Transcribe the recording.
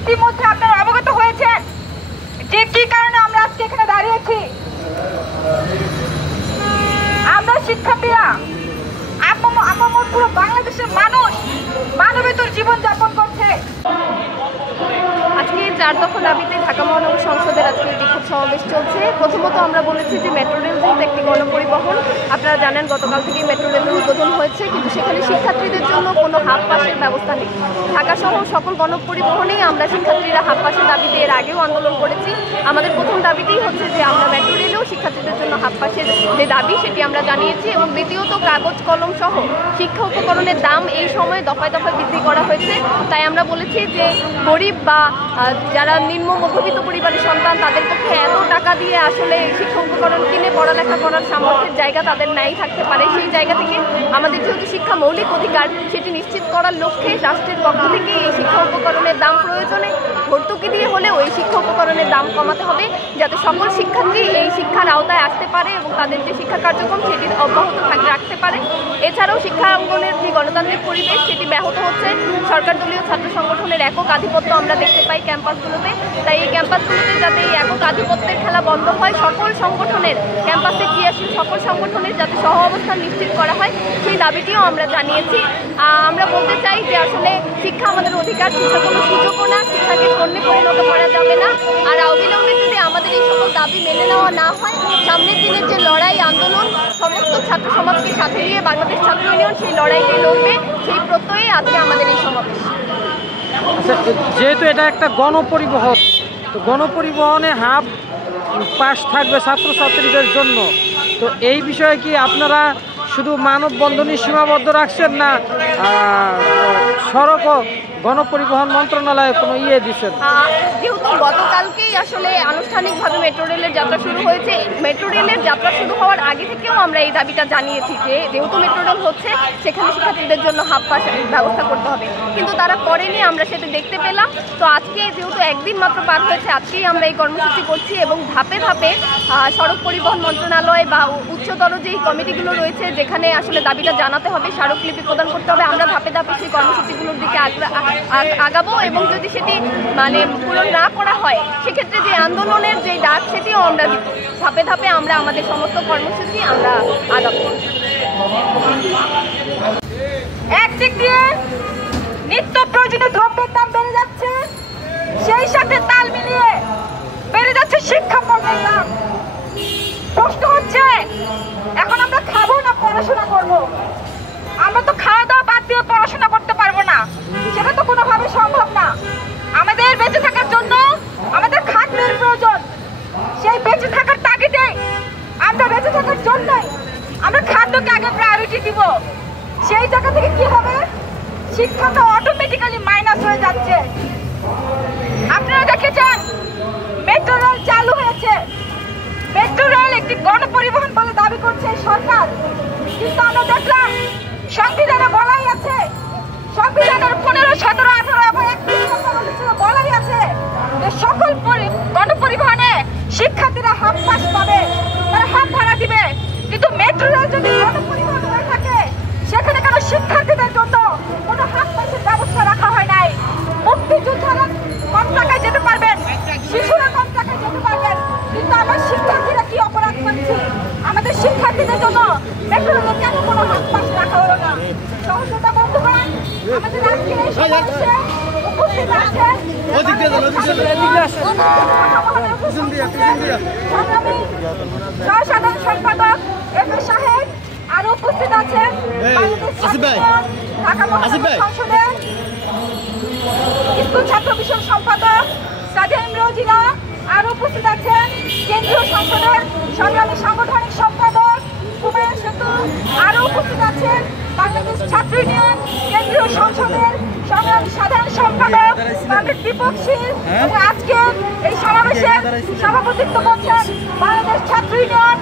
ইতিমধ্যে আপনারা অবগত হয়েছেন যে কি কারণে আমরা আজকে এখানে দাঁড়িয়েছি। আমরা শিক্ষার্থীরা আমার পুরো বাংলাদেশের মানুষ মানবেতর জীবন যাপন করছে। আজকে 4 দফা দাবিতে ঢাকা মহানগর সংসদের আজকে বিক্ষোভ সমাবেশ চলছে। প্রথমত আমরা বলেছি যে মেট্রো রেল যেহেতু একটি গণপরিবহন, আপনারা জানেন গতকাল থেকে মেট্রো রেলের উদ্বোধন হয়েছে, কিন্তু সেখানে শিক্ষার্থীদের জন্য কোনো হাফ পাসের ব্যবস্থা নেই। ঢাকা সহ সকল গণপরিবহনেই আমরা শিক্ষার্থীরা হাফ পাসের দাবিতে এর আগেও আন্দোলন করেছি। আমাদের প্রথম দাবিতেই হচ্ছে যে আমরা মেট্রো রেলেও শিক্ষার্থীদের জন্য হাফ পাসের যে দাবি সেটি আমরা জানিয়েছি, এবং দ্বিতীয়ত কাগজ কলম সহ শিক্ষা উপকরণের দাম এই সময় দফায় দফায় বৃদ্ধি করা হয়েছে। তাই আমরা বলেছি যে গরিব বা যারা নিম্ন মধ্যবিত্ত পরিবারের সন্তান তাদের পক্ষে এত টাকা দিয়ে আসলে শিক্ষা উপকরণ কিনে পড়ালেখা করার সামর্থ্যের জায়গা তাদের নাই থাকতে পারে। সেই জায়গা থেকে আমাদের যেহেতু শিক্ষা মৌলিক অধিকার, সেটি নিশ্চিত করার লক্ষ্যে রাষ্ট্রের পক্ষ থেকে এই শিক্ষা উপকরণের দাম প্রয়োজনে ভর্তুকি দিয়ে হলেও এই শিক্ষা উপকরণের দাম কমাতে হবে, যাতে সকল শিক্ষার্থী এই শিক্ষার আওতায় আসতে পারে এবং তাদের যে শিক্ষা কার্যক্রম সেটি অব্যাহত রাখতে পারে। এছাড়াও শিক্ষা অঙ্গনের যে গণতান্ত্রিক পরিবেশ সেটি ব্যাহত হচ্ছে। সরকার দলীয় ছাত্র সংগঠনের একক আধিপত্য আমরা দেখতে পাই ক্যাম্পাসগুলোতে। তাই এই ক্যাম্পাসগুলোতে যাতে এই একক আধিপত্যের খেলা বন্ধ হয়, সকল সংগঠনের ক্যাম্পাসে ক্রিয়াশীল সকল সংগঠনের যাতে সহ অবস্থান নিশ্চিত করা হয়, সেই দাবিটিও আমরা জানিয়েছি। আমরা বলতে চাই যে আসলে শিক্ষা আমাদের অধিকার, শিক্ষা কোনো সুযোগও না, শিক্ষাকে পণ্যে পরিণত করা যাবে না। আর অবিলম্বে যদি আমাদের এই সকল দাবি মেনে নেওয়া না হয়, সামনের দিনের যে লড়াই আন্দোলন সমস্ত ছাত্র সমাজকে সাথে নিয়ে বাংলাদেশ ছাত্র ইউনিয়ন সেই লড়াইটি লড়বে, সেই প্রত্যয়ে আজকে আমাদের এই সমাবেশ। আচ্ছা, যেহেতু এটা একটা গণপরিবহন, তো গণপরিবহনে হাফ পাস থাকবে ছাত্রছাত্রীদের জন্য, তো এই বিষয়ে কি আপনারা শুধু মানববন্ধনই সীমাবদ্ধ রাখছেন, না সড়ক ও গণপরিবহন মন্ত্রণালয়ে কোনো দিচ্ছেন? যেহেতু গতকালকেই আসলে আনুষ্ঠানিকভাবে মেট্রো রেলের যাত্রা শুরু হয়েছে, মেট্রো রেলের যাত্রা শুরু হওয়ার আগে থেকেও আমরা এই দাবিটা জানিয়েছি যে যেহেতু মেট্রো রেল হচ্ছে সেখানে শিক্ষার্থীদের জন্য হাফ পাস ব্যবস্থা করতে হবে, কিন্তু তারা করেনি, আমরা সেটা দেখতে পেলাম। তো আজকে যেহেতু একদিন মাত্র পার হয়েছে, আজকেই আমরা এই কর্মসূচি করছি এবং ধাপে ধাপে সড়ক পরিবহন মন্ত্রণালয় বা উচ্চতর যেই কমিটিগুলো রয়েছে যেখানে আসলে দাবিটা জানাতে হবে, স্মারকলিপি প্রদান করতে হবে, আমরা ধাপে ধাপে সেই কর্মসূচিগুলোর দিকে আগাবো। এবং যদি সেটি পূরণ না করা হয়, সেক্ষেত্রে যে আন্দোলনের যে ডাক সেটিও আমরা দিব। ধাপে ধাপে আমরা আমাদের সমস্ত কর্মসূচি আমরা আগাবো। একদিক দিয়ে নিত্য প্রয়োজনীয় দ্রব্যের দাম বেড়ে যাচ্ছে, সেই সাথে তাল মিলিয়ে বেড়ে যাচ্ছে শিক্ষা পণ্যের দাম। প্রশ্ন হচ্ছে এখন আমরা খাবো না পড়াশোনা করবো? আমরা তো খাওয়া দাওয়া বাদ দিয়ে পড়াশোনা করতে পারবো না, সেটা তো কোনোভাবে সম্ভব না। আমাদের বেঁচে থাকার জন্য আমাদের খাদ্যের প্রয়োজন, সেই বেঁচে থাকার তাগিদে আমরা বেঁচে থাকার জন্যই আমরা খাদ্যকে আগে প্রায়োরিটি দিব। সেই জায়গা থেকে কি হবে, শিক্ষাটা অটোমেটিক্যালি মাইনাস হয়ে যাচ্ছে। আপনারা দেখেছেন মেট্রো রেল চালু হয়েছে, মেট্রো রেল একটি গণপরিবহন বলে দাবি করছে সরকার, কিন্তু আমরা দেখলাম সংবিধানে বলাই আছে, সংবিধানের 15, 17, 18 এবং 31 বলাই আছে যে সকল গণপরিবহনে শিক্ষার্থীরা হাফ পাস পাবে, তারা হাফ ভাড়া দিবে। কিন্তু মেট্রো রেল যদি গণপরিবহন হয়ে থাকে, সেখানে কেন শিক্ষার্থীদের জন্য কোনো হাফ পাসের ব্যবস্থা রাখা হয় নাই? মুক্তিযোদ্ধারা কম টাকায় যেতে পারবেন, শিশুরা কম টাকায় যেতে পারবেন, কিন্তু আমার শিক্ষার্থীরা কি অপরাধ করছে? আমাদের শিক্ষার্থীদের জন্য মেট্রো রেলে কেন কোনো হাফ পাস রাখা হলো না? সহযোগিতা বন্ধুগণ, আমাদের আজকে এই সমাবেশে উপস্থিত আছেন সাধারণ সম্পাদক এফ এ সাহেব, আরো উপস্থিত আছেন ঢাকা মহানগর সংসদের স্কুল ছাত্র বিষয়ক সম্পাদক সাদিয়া ইমরোজিনা, আরো উপস্থিত আছেন কেন্দ্রীয় সংসদের সংগ্রামী সাংগঠনিক সম্পাদক হুমায়ুন সেতু, আরো উপস্থিত আছেন বাংলাদেশ ছাত্র ইউনিয়ন কেন্দ্রীয় সংসদের সংগ্রামী সাধারণ সম্পাদক বাংলাদেশ দীপক শীল, এবং আজকে এই সমাবেশে সভাপতিত্ব করছেন বাংলাদেশ ছাত্র ইউনিয়ন